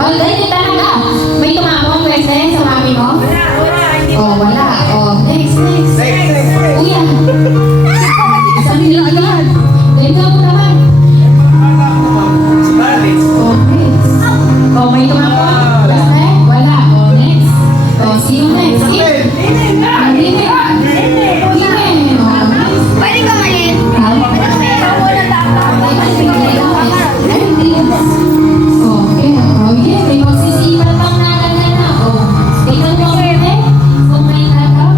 Oh, ganyan talaga. May tumawag Wesley sa mami mo? Wala. Hindi Oh, wala. Oh, next. Kuya. Sabi nila agad. Ganito mo naman. Oh, next. Oh, may tumawag Wesley? Wala. Oh, next. Oh, sino next? Hindi. Pwede ka malin? May magsisipan pang nalala na. Tingnan mo kung may nagaw.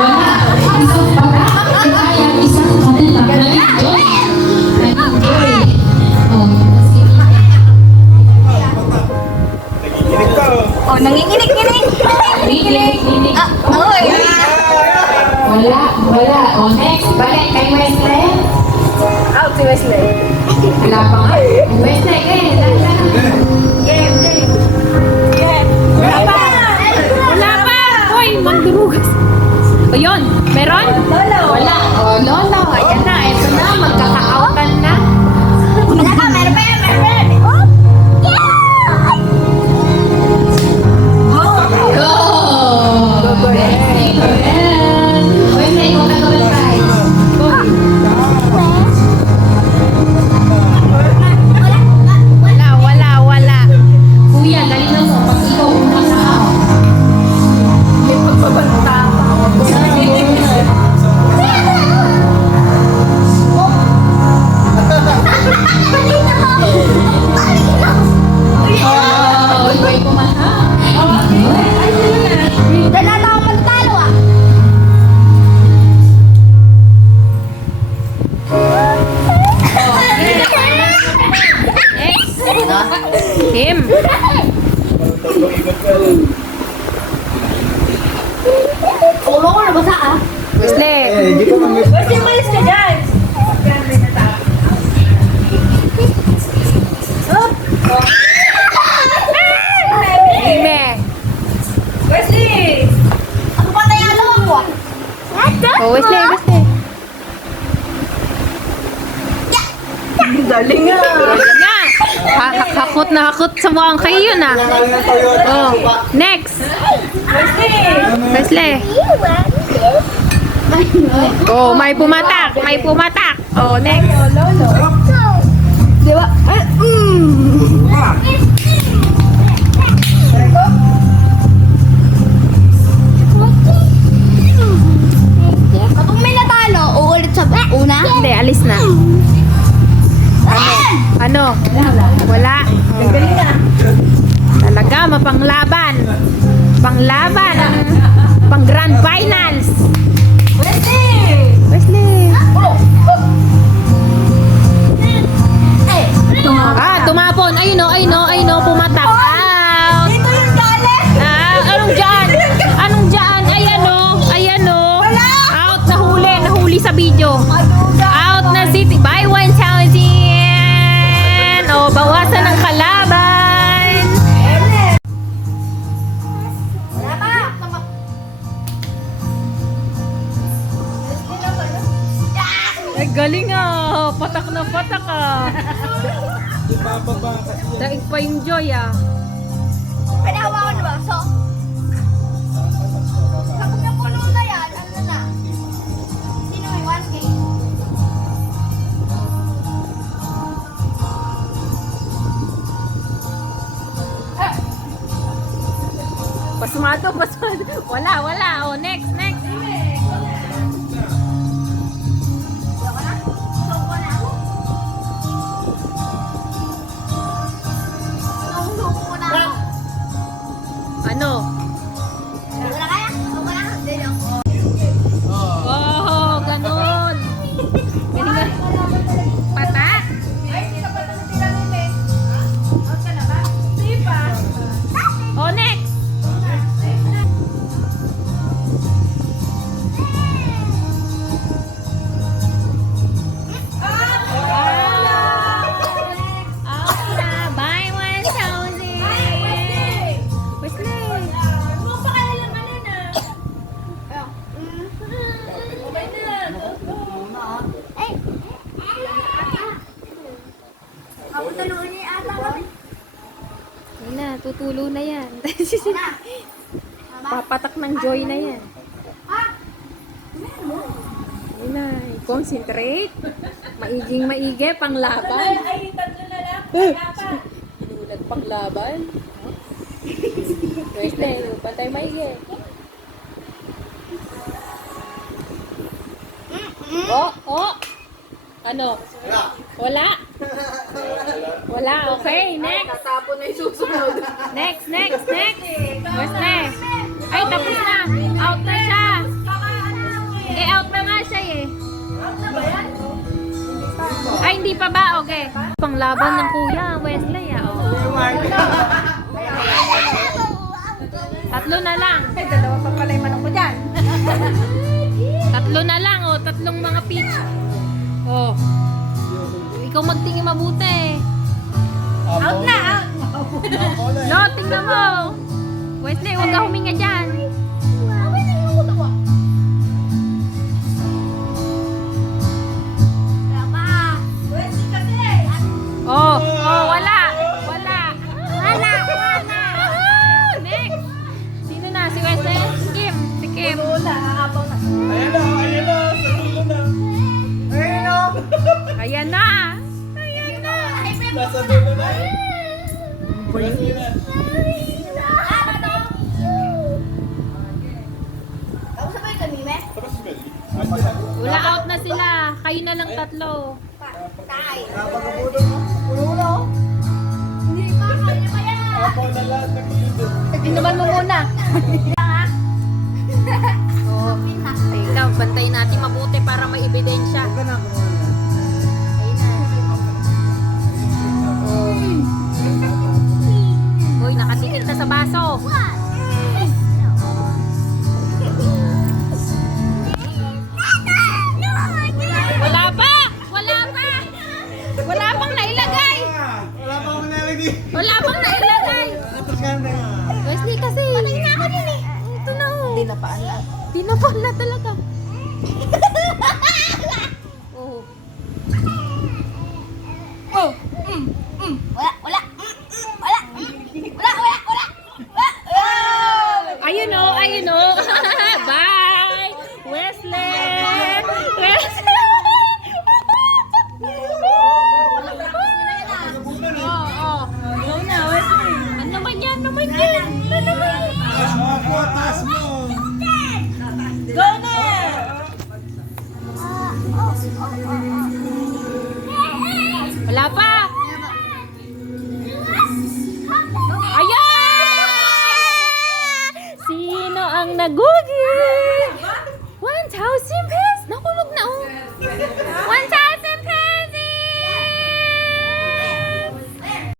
Wala. Isang pala. Kaya isang kanila. Nag-enjoy. Oh, nanginginig-nginig. Nanginginig. Oy. Wala. Oh, next. Balik kay Wesley. Out si Wesley. Wala pa nga. Wesley, Wala pa! Hoy, magdurugas. O yun, meron? Lolo. wala. Oh, Lolo. Ayan na. Ito na. Magkaka-outan na. Wala ka, meron pa yan. Oh. Go! Wesley, ikaw na gawin tayo. Wala. Kuya, galingan mo. Pag ikaw unang na-out. May pagbabanta. Oh, may pumaha. Danata ako magtalo ah. Next. Kim. Ulo ko nabasa ah. Wesley. Wesley, umalis ka dyan. Ime. Wesley! Ako pa tayo alam ko ah. Oh, Wesley. Galing nga. Nga. Hakot na hakot sa mukhang kayo yun ah. Oh, next. Wesley. Oh, may pumatak. Oh, next. Di ba? Kapag may natalo, uulit sa una. Hindi, alis na. Ano? Wala. Oh. Talaga, mapanglaban. Panglaban. Pang grand finals. Wesley. Tumapon. Ayun o, pumatak. Out. Dito yung galit! Anong dyan? Ayan o. Out, nahuli sa video. Out na city. Buy 1,000. O, bawasan ng kalaban. Wala pa! Ay, galing ah. Patak na patak ah. Daig pa yung joy ah. Pinahawakan ba? So, kapag napuno na yan, ano na? Sino may 1K? Pasmado. Wala. O, next. Ayoko na. Soko na ako. Soko na ako. Ano? Wala kaya? Soko na. Hindi lang. Oh, ganun. Galing. Patak. Ay, hindi ka pa natitira nila eh. Out ka na ba? Sige pa. O, next. Papatuluan niya ata kami. Ayun na, tutulo na yan. Na. Papatak ng joy na yan. Ha? Ayun na, concentrate. Maiging maigi, panglaban. Ay, tatlo na lang. Wala pa. Inulag panglaban. Pwede, patay maigi. Oh! Ano? Wala. Wala, okay. Next. Tatapon na yung susunod. Next. Wesley. Ay, tapos na. Out na siya. Out na nga siya eh. Ay, hindi pa ba? Okay. Panglaban ng kuya, Wesley. Oh. Tatlo na lang. Ay, dalawa pa pala yung manok ko dyan. Tatlo na lang, oh. Tatlong mga peach. Oh. Ikaw magtingin mabuti. Out na, out. No, tingnan mo. Wesley, huwag ka huminga dyan. Pwede kasi. Oh, wala. Next. Sino na? Si Wesley? Si Kim. Wala, aapaw na. Ayan na. Nasa dulo na. Ako sabay kami, me? Tapos si Meli. Wala, out na sila. Kayo na lang tatlo. Tay. Puno. Hindi pa, kaya pa yan. Ako na lahat nag-iibig. Inuman mo muna. Oh, ikaw, bantayin natin mabuti para may ebidensya. Ayun na. Uy, nakatikit na sa baso. Wala pa! Wala pang nailagay! Wala pa ako nalagay. Wala pang nailagay! Tapos ka na. Wesley kasi. Patay na ako din eh. Ito na oh. Dinapaan na. Dinapaan na talaga. Oh. Wala. Ayun oh. Bye! Wesley! Oh. Ano naman yan? Taas mo. Go na! Wala pa! Ayan! Sino ang nagugi?